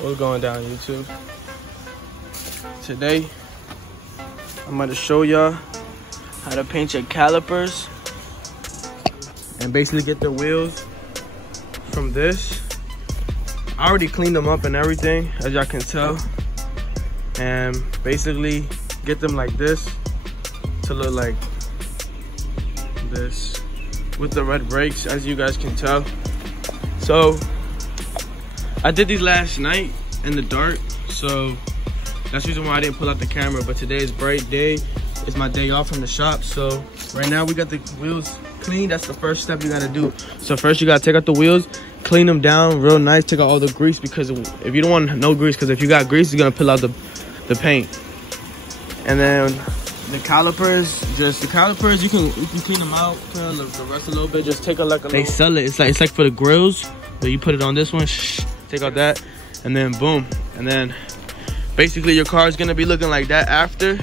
What's going down, YouTube? Today, I'm going to show y'all how to paint your calipers and basically get the wheels from this. I already cleaned them up and everything, as y'all can tell, and basically get them like this to look like this with the red brakes, as you guys can tell. So I did these last night in the dark, so that's the reason why I didn't pull out the camera. But today is bright day. It's my day off from the shop. So right now we got the wheels clean. That's the first step you gotta do. So first you gotta take out the wheels, clean them down real nice, take out all the grease, because if you don't want no grease, because if you got grease, it's gonna pull out the paint. And then the calipers, you can clean them out, clean the rest a little bit. Just take a look. They sell it. It's like for the grills, but you put it on this one. Take out that, and then boom. And then basically your car is gonna be looking like that after.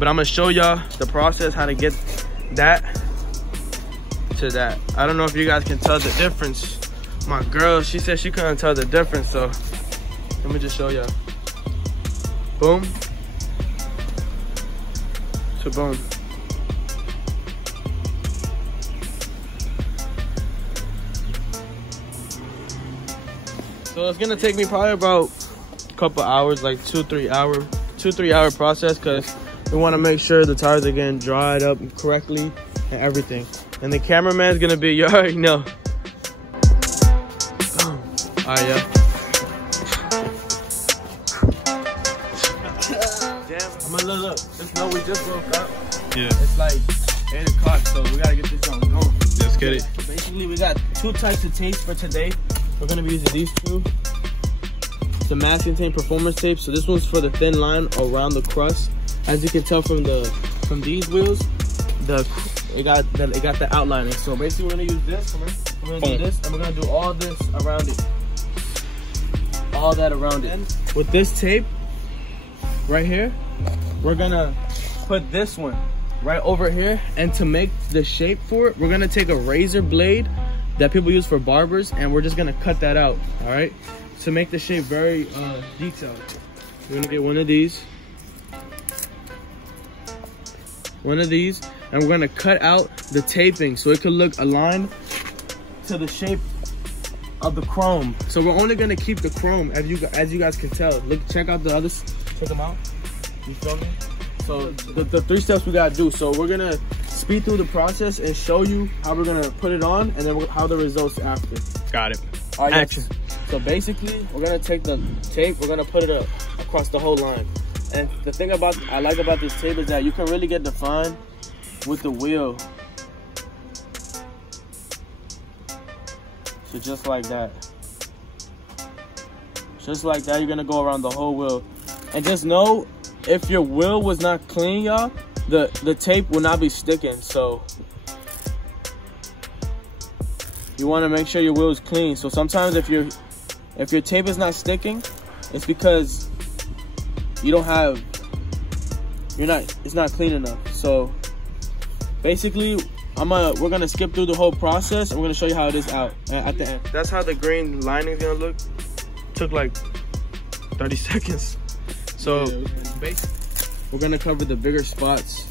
But I'm gonna show y'all the process, how to get that to that. I don't know if you guys can tell the difference. My girl, she said she couldn't tell the difference, so let me just show y'all. Boom to boom. So it's gonna take me probably about a couple hours, like 2-3 hour process, because we want to make sure the tires are getting dried up correctly and everything. And the cameraman's gonna be, you already know. Alright, yeah. Damn, I'm gonna look. Just know we just woke up. Yeah. It's like 8 o'clock, so we gotta get this on going. Let's get it. So basically, we got 2 types of tapes for today. We're gonna be using these 2. It's a masking tape, performance tape. So this one's for the thin line around the crust. As you can tell from these wheels, it got the outlining. So basically, we're gonna use this. We're gonna do this, and we're gonna do all this around it. All that around it. With this tape right here, we're gonna put this one right over here, and to make the shape for it, we're gonna take a razor blade that people use for barbers, and we're just gonna cut that out. All right, to make the shape very detailed. We're gonna get one of these, and we're gonna cut out the taping so it could look aligned to the shape of the chrome. So we're only gonna keep the chrome, as you guys can tell. Look, check out the others. Check them out. You feel me? So the 3 steps we gotta do. So we're gonna speed through the process and show you how we're gonna put it on, and then how the results after. Got it. All right, action. So basically, we're gonna take the tape, we're gonna put it across the whole line. And the thing I like about this tape is that you can really get defined with the wheel. So just like that. Just like that, you're gonna go around the whole wheel. And just know, if your wheel was not clean, y'all, the tape will not be sticking. So you want to make sure your wheel is clean. So sometimes if your tape is not sticking, it's because it's not clean enough. So basically, we're gonna skip through the whole process, and we're gonna show you how it is out at the end. That's how the green lining is gonna look. Took like 30 seconds. So basically, we're gonna cover the bigger spots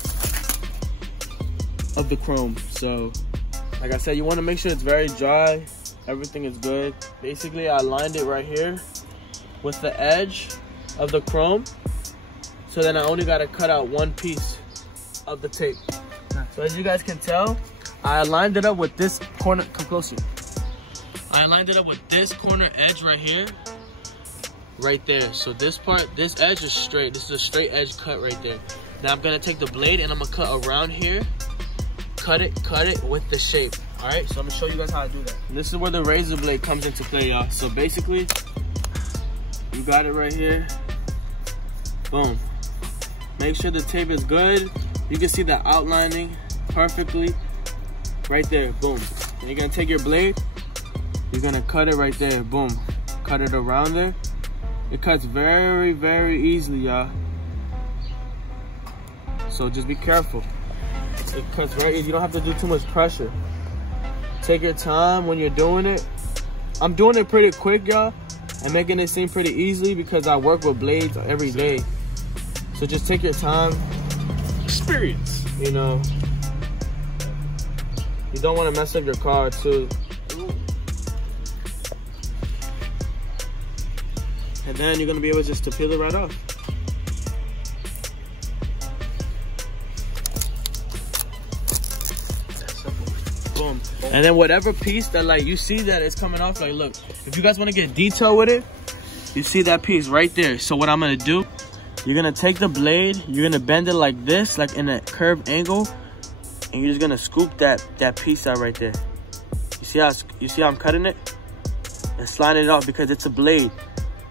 of the chrome. So like I said, you want to make sure it's very dry, everything is good. Basically, I lined it right here with the edge of the chrome, so then I only got to cut out 1 piece of the tape. So as you guys can tell, I lined it up with this corner. Come closer. I lined it up with this corner edge right here, right there. So this edge is straight. This is a straight edge cut right there. Now I'm gonna take the blade and I'm gonna cut around here, cut it with the shape. All right, so I'm gonna show you guys how to do that. And this is where the razor blade comes into play, y'all. So basically, you got it right here. Boom. Make sure the tape is good. You can see the outlining perfectly right there. Boom. And you're gonna take your blade, you're gonna cut it right there. Boom. Cut it around there. It cuts very, very easily, y'all. So just be careful. It cuts very easy. You don't have to do too much pressure. Take your time when you're doing it. I'm doing it pretty quick, y'all. and making it seem pretty easily because I work with blades every day. So just take your time. Experience. You know, you don't want to mess up your car too. And then you're gonna be able just to peel it right off. Boom. And then whatever piece that like you see that is coming off, like look, if you guys want to get detail with it, you see that piece right there. So what I'm gonna do, you're gonna take the blade, you're gonna bend it like this, like in a curved angle, and you're just gonna scoop that piece out right there. You see how I'm cutting it? And sliding it off because it's a blade.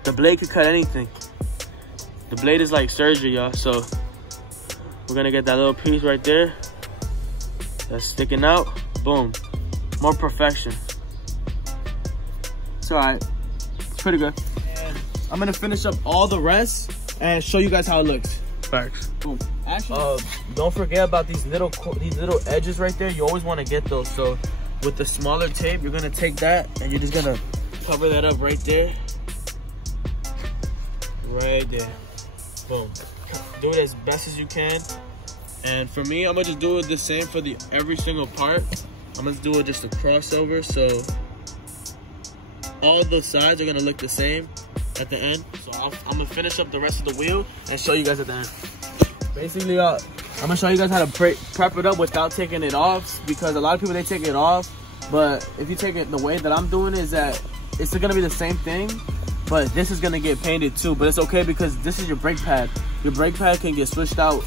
The blade could cut anything. The blade is like surgery, y'all. So we're gonna get that little piece right there that's sticking out. Boom. More perfection. It's all right. It's pretty good. And I'm gonna finish up all the rest and show you guys how it looks. Facts. Boom. Actually, don't forget about these little edges right there. You always want to get those. So with the smaller tape, you're gonna take that and you're just gonna cover that up right there. Right there. Boom. Do it as best as you can. And for me, I'm gonna just do it the same for every single part. I'm gonna do it just a crossover, so all the sides are gonna look the same at the end. So I'm gonna finish up the rest of the wheel and show you guys at the end. Basically, I'm gonna show you guys how to prep it up without taking it off, because a lot of people, they take it off, but if you take it the way that I'm doing, is that it's gonna be the same thing, but this is gonna get painted too. But it's okay because this is your brake pad. Your brake pad can get switched out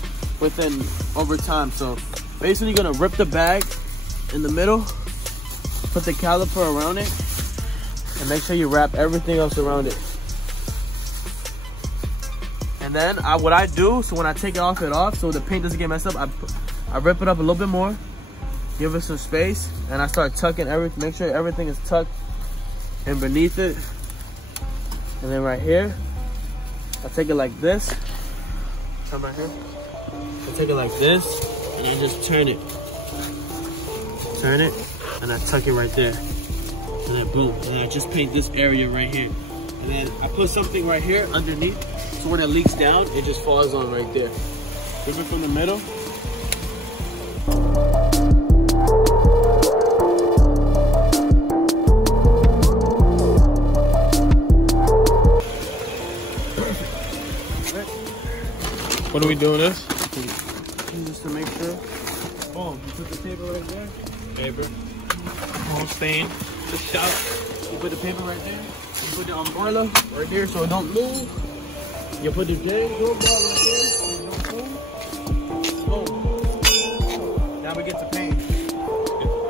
over time. So basically, you're gonna rip the bag in the middle, put the caliper around it, and make sure you wrap everything else around it. And then what I do, so when I take it off, so the paint doesn't get messed up, I rip it up a little bit more, give it some space, and I start tucking everything, make sure everything is tucked in beneath it. And then right here, I take it like this. Come right here. I take it like this, and I just turn it. Turn it, and I tuck it right there. And then boom, and I just paint this area right here. And then I put something right here underneath, so when it leaks down, it just falls on right there. Rip it from the middle. What are we doing this? Just to make sure. Boom, you put the paper right there. Paper. Won't stain. Just shout. You put the paper right there. You put the umbrella right there so it don't move. You put the J ball right there so it don't move. Boom. Now we get to paint.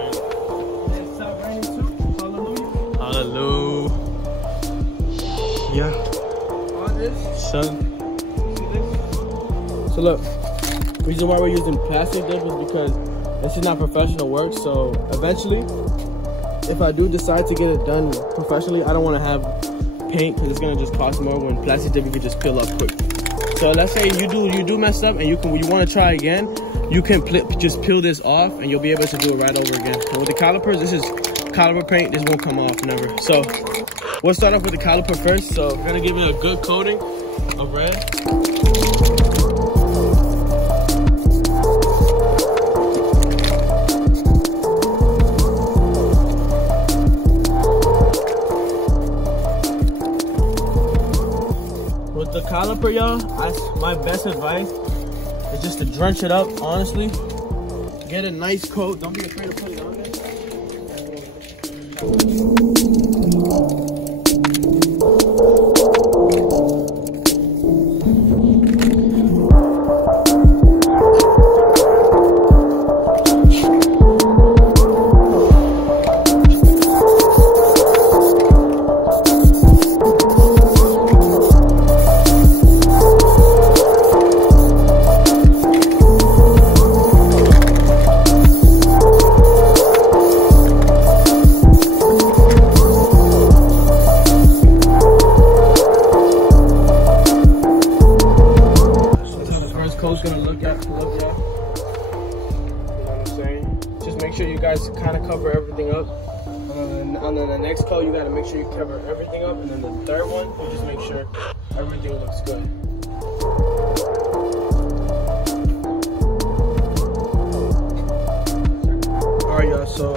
And it stop raining too. Hallelujah. Hallelujah. Yeah. On this. Son. So look, the reason why we're using plastic dip is because this is not professional work. So eventually, if I do decide to get it done professionally, I don't want to have paint because it's gonna just cost more. When plastic dip, you can just peel up quick. So let's say you do mess up and you want to try again, you can just peel this off and you'll be able to do it right over again. And with the calipers, this is caliper paint. This won't come off never. So we'll start off with the caliper first. So we're gonna give it a good coating of red. The caliper, y'all, my best advice is just to drench it up, honestly. Get a nice coat. Don't be afraid to put it on there. next coat, you gotta make sure you cover everything up, and then the third one, you just make sure everything looks good. Alright y'all, so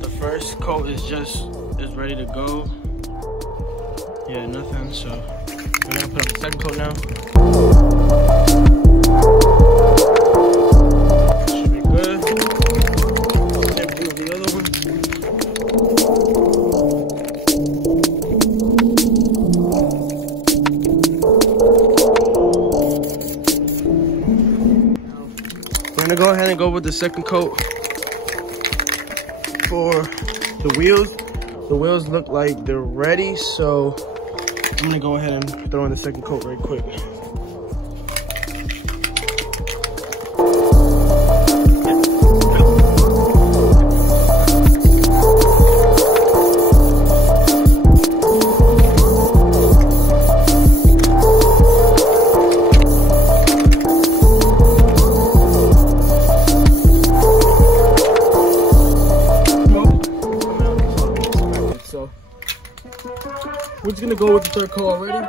the first coat is ready to go. Yeah, nothing, so we're gonna put up the second coat now. Should be good. Same thing with the other one. We're gonna go ahead and go with the second coat for the wheels. The wheels look like they're ready, so I'm gonna go ahead and throw in the second coat right quick. We're just gonna go with the third coat already.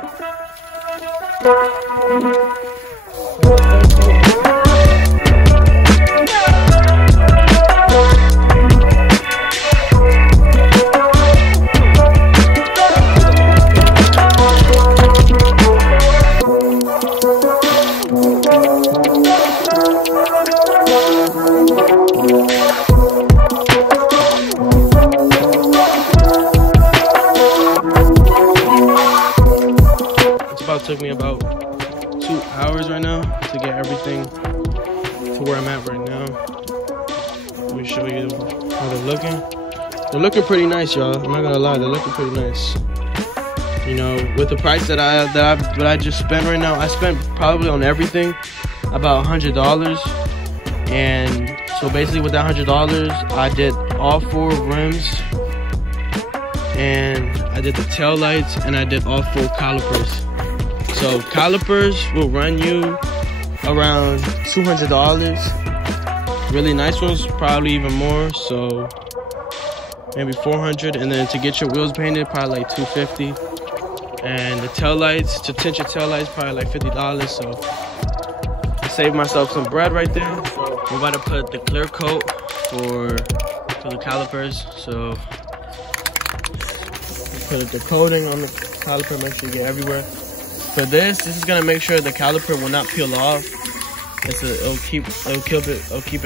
Took me about 2 hours right now to get everything to where I'm at right now. Let me show you how they're looking. They're looking pretty nice, y'all. I'm not gonna lie, they're looking pretty nice. You know, with the price that I just spent right now, I spent probably on everything about $100. And so basically with that $100, I did all 4 rims, and I did the tail lights, and I did all 4 calipers. So calipers will run you around $200. Really nice ones, probably even more. So maybe $400. And then to get your wheels painted, probably like $250. And the tail lights, to tint your tail lights, probably like $50. So I saved myself some bread right there. So we're about to put the clear coat for the calipers. So put the coating on the caliper, make sure you get everywhere. For this is gonna make sure the caliper will not peel off. It'll keep it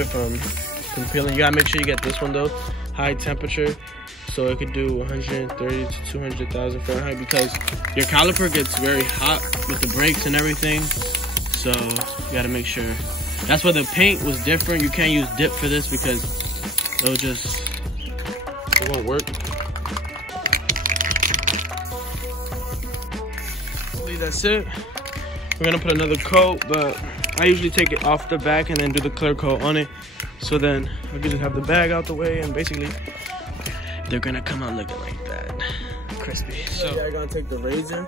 from peeling. You gotta make sure you get this one though, high temperature, so it could do 130 to 200,000 Fahrenheit, because your caliper gets very hot with the brakes and everything. So you gotta make sure. That's why the paint was different. You can't use dip for this because it won't work. That's it. We're gonna put another coat, but I usually take it off the back and then do the clear coat on it. So then I can just have the bag out the way, and basically they're gonna come out looking like that, crispy. So y'all gonna take the razor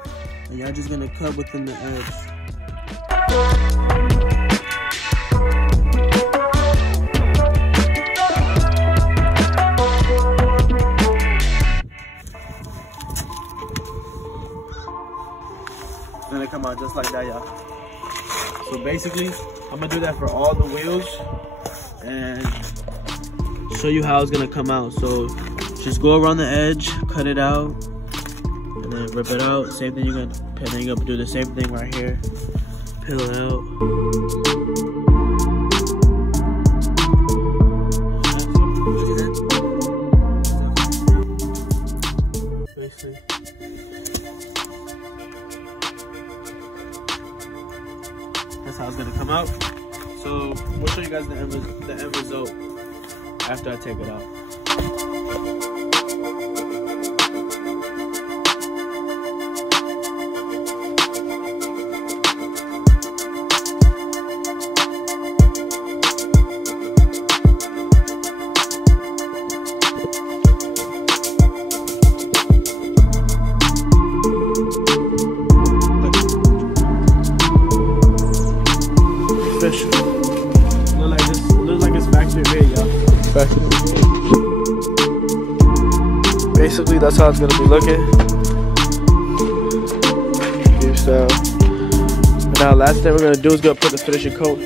and y'all just gonna cut within the edge. Gonna come out just like that, y'all. So basically I'm gonna do that for all the wheels and show you how it's gonna come out. So just go around the edge, cut it out, and then rip it out. Same thing, you're gonna do the same thing right here, peel it out. That's how it's gonna come out. So we'll show you guys the end result after I take it out. Look like it's factory made, y'all. Factory made. that's how it's gonna be looking. So now last thing we're gonna do is gonna put the finishing coat.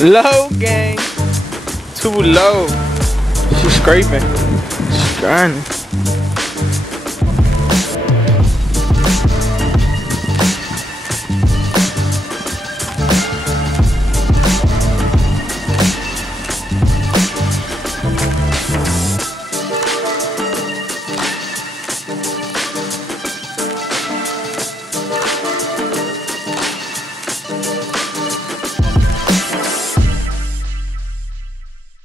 Low, gang. Too low. She's scraping. She's grinding.